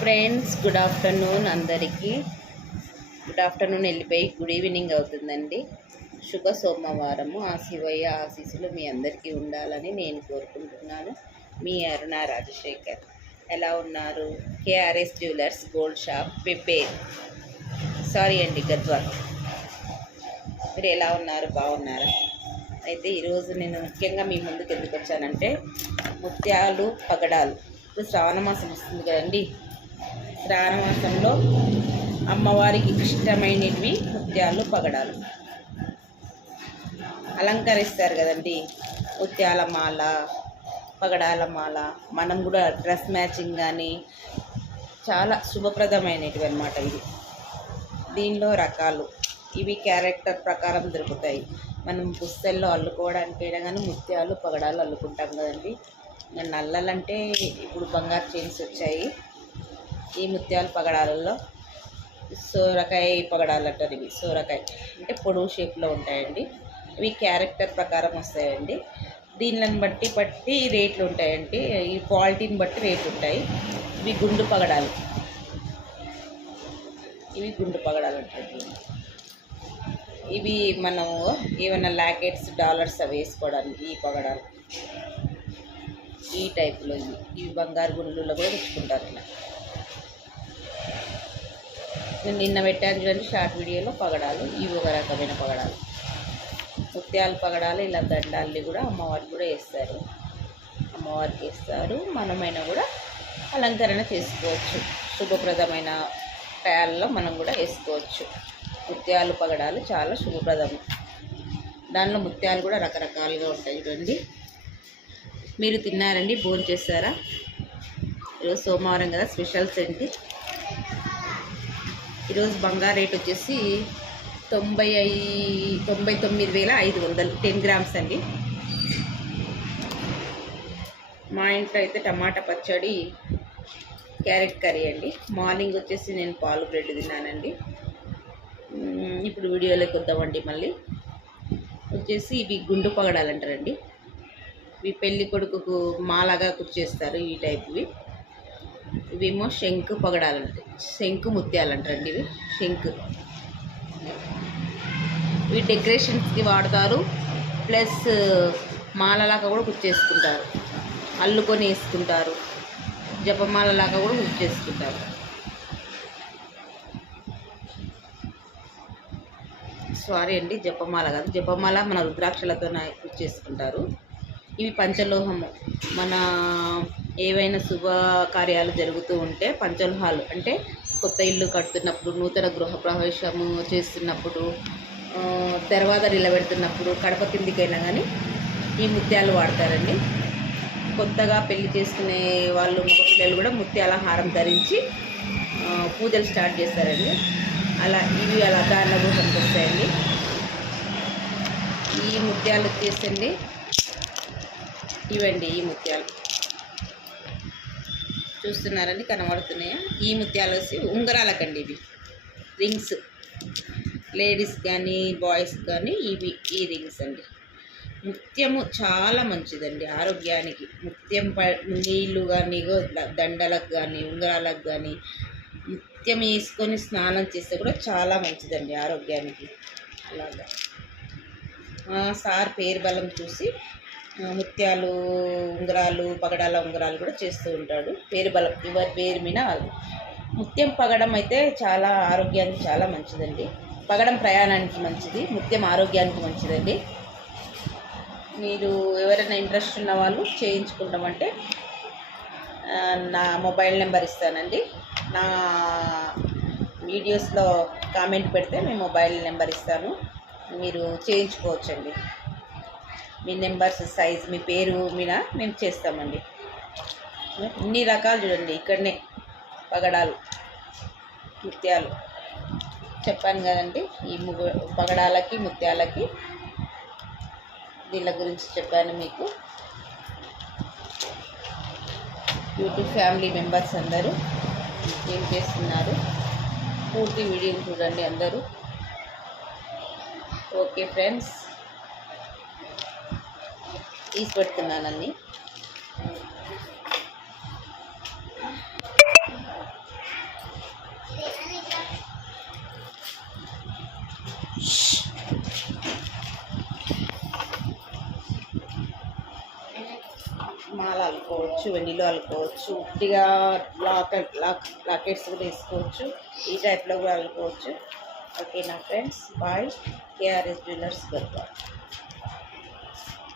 Friends good afternoon అందరికీ. Good afternoon వెళ్ళిపోయి good evening అవుతుందండి. శుభ సోమవారము. ఆ శివయ్య ఆశీస్సులు మీ అందరికీ ఉండాలని నేను కోరుకుంటున్నాను. మీ అరుణ రాజశేఖర్ ఎలా ఉన్నారు? కేఆర్ఎస్ జ్యువెలర్స్ గోల్డ్ షాప్ పెపేర్ సారీ అండి గద్వాల్. మీరు ఎలా ఉన్నారు? బాగున్నారా? అయితే ఈరోజు నేను ముఖ్యంగా మీ ముందుకు ఎందుకు వచ్చానంటే ముత్యాలు పగడాలు. ఇప్పుడు శ్రావణ మాసం వస్తుంది కదండి. శ్రావణమాసంలో అమ్మవారికి ఇష్టమైనవి ముత్యాలు పగడాలు. అలంకరిస్తారు కదండి. ముత్యాల మాల పగడాల మాల. మనం కూడా డ్రెస్ మ్యాచింగ్ కానీ చాలా శుభప్రదమైనవి అన్నమాట ఇది దీనిలో రకాలు. ఇవి క్యారెక్టర్ ప్రకారం దొరుకుతాయి. మనం పుస్తల్లో అల్లుకోవడానికైనా కానీ ముత్యాలు పగడాలు అల్లుకుంటాం కదండి. నల్లలంటే ఇప్పుడు బంగారు చైన్స్ వచ్చాయి. ఈ ముత్యాలు పగడాలలో సోరకాయ పగడాలు అంటారు ఇవి సోరకాయ. అంటే పొడవు షేప్లో ఉంటాయండి. ఇవి క్యారెక్టర్ ప్రకారం వస్తాయండి. దీనిని బట్టి బట్టి రేట్లు ఉంటాయండి. ఈ క్వాలిటీని బట్టి రేట్లు ఉంటాయి. ఇవి గుండు పగడాలు. ఇవి గుండు పగడాలు అంటారు ఇవి మనము ఏమైనా లాకెట్స్ డాలర్స్ అవి వేసుకోవడానికి ఈ పగడాలు. ఈ టైపులో ఇవి. ఇవి బంగారు గుండులలో కూడా తెచ్చుకుంటారు ఇలా. నేను నిన్న పెట్టాను చూడండి షార్ట్ వీడియోలో పగడాలు ఇవి ఒక రకమైన పగడాలు. ముత్యాల పగడాలు ఇలా దండాల్ని కూడా అమ్మవారికి కూడా వేస్తారు. అమ్మవారికి వేస్తారు. మనమైనా కూడా అలంకరణ చేసుకోవచ్చు. శుభప్రదమైన టయాల్లో మనం కూడా వేసుకోవచ్చు. ముత్యాలు పగడాలు చాలా శుభప్రదం. దానిలో ముత్యాలు కూడా రకరకాలుగా ఉంటాయి చూడండి. మీరు తిన్నారండి? భోజనం చేస్తారా ఈరోజు సోమవారం కదా స్పెషల్స్ ఏంటి? ఈరోజు బంగారు రేట్ వచ్చేసి తొంభై ఐ తొంభై తొమ్మిది వేల ఐదు వందలు టెన్ గ్రామ్స్ అండి. మా ఇంట్లో అయితే టమాటా పచ్చడి క్యారెట్ కర్రీ అండి. మార్నింగ్ వచ్చేసి నేను పాలు బ్రెడ్ తిన్నానండి. ఇప్పుడు వీడియోలోకి వద్దామండి మళ్ళీ. వచ్చేసి ఇవి గుండు పగడాలంటారండి ఇవి పెళ్ళి కొడుకుకు మాలాగా కుర్చేస్తారు ఈ టైప్వి. ఇవేమో శంకు పగడాలంటాయి. శంకు ముత్యాలు అంటారండి ఇవి. శంకు. ఇవి డెకరేషన్స్కి వాడతారు. ప్లస్ మాలలాగా కూడా కుర్చేసుకుంటారు అల్లుకొని వేసుకుంటారు. జపమాలలాగా కూడా కూడా చేసుకుంటారు. సారీ అండి జపమాల కాదు. జపమాల మన రుద్రాక్షలతో చేసుకుంటారు. ఇవి పంచలోహము. మన ఏవైనా శుభ కార్యాలు జరుగుతూ ఉంటే పంచలోహాలు అంటే కొత్త ఇల్లు కడుతున్నప్పుడు నూతన గృహ ప్రవేశము చేస్తున్నప్పుడు తర్వాత నిలబెడుతున్నప్పుడు కడప కిందికైనా కానీ ఈ ముత్యాలు వాడతారండి. కొత్తగా పెళ్ళి చేసుకునే వాళ్ళు మగపిల్లలు కూడా ముత్యాల హారం ధరించి పూజలు స్టార్ట్ చేస్తారండి. అలా ఇవి అలా దానిలో కోసం వస్తాయండి. ఈ ముత్యాలు వచ్చేసండి ఇవండి ఈ ముత్యాలు. చూస్తున్నారండి కనబడుతున్నాయా? ఈ ముత్యాలు వచ్చి ఉంగరాలకండి ఇవి. రింగ్స్. లేడీస్ కానీ బాయ్స్ కానీ ఇవి ఈ రింగ్స్ అండి. ముత్యము చాలా మంచిదండి ఆరోగ్యానికి. ముత్యం ప నీళ్ళు కానీ దండలకు కానీ ఉంగరాలకు కానీ ముత్యం వేసుకొని స్నానం చేస్తే కూడా చాలా మంచిదండి ఆరోగ్యానికి. అలాగా. సార్ పేరు బలం చూసి ముత్యాలు ఉంగరాలు పగడాల ఉంగరాలు కూడా చేస్తూ ఉంటాడు. పేరు బలం ఎవరి పేరు మీద ముత్యం పగడం అయితే చాలా ఆరోగ్యానికి చాలా మంచిదండి. పగడం ప్రయాణానికి మంచిది ముత్యం ఆరోగ్యానికి మంచిదండి. మీరు ఎవరైనా ఇంట్రెస్ట్ ఉన్న వాళ్ళు చేయించుకుంటామంటే నా మొబైల్ నెంబర్ ఇస్తానండి. నా వీడియోస్లో కామెంట్ పెడితే మీ మొబైల్ నెంబర్ ఇస్తాను. మీరు చేయించుకోవచ్చండి. మీ నెంబర్స్ సైజ్ మీ పేరు మీద మేము చేస్తామండి. ఇన్ని రకాలు చూడండి ఇక్కడనే పగడాలు ముత్యాలు. చెప్పాను కదండి ఈ ముగ పగడాలకి ముత్యాలకి దీని గురించి చెప్పాను మీకు. యూట్యూబ్ ఫ్యామిలీ మెంబర్స్ అందరూ ఏం చేస్తున్నారు? పూర్తి వీడియోని చూడండి అందరూ. Okay friends. తీసి పెడుతున్నాను అన్ని మాల అల్లుకోవచ్చు వెన్నీలో అల్లుకోవచ్చు ఉట్టిగా లాకెట్ లాక్ లాకెట్స్ కూడా వేసుకోవచ్చు ఈ టైప్లో కూడా అల్లుకోవచ్చు. ఓకేనా ఫ్రెండ్స్ బాయ్. KRS jewellers గర్బాడ్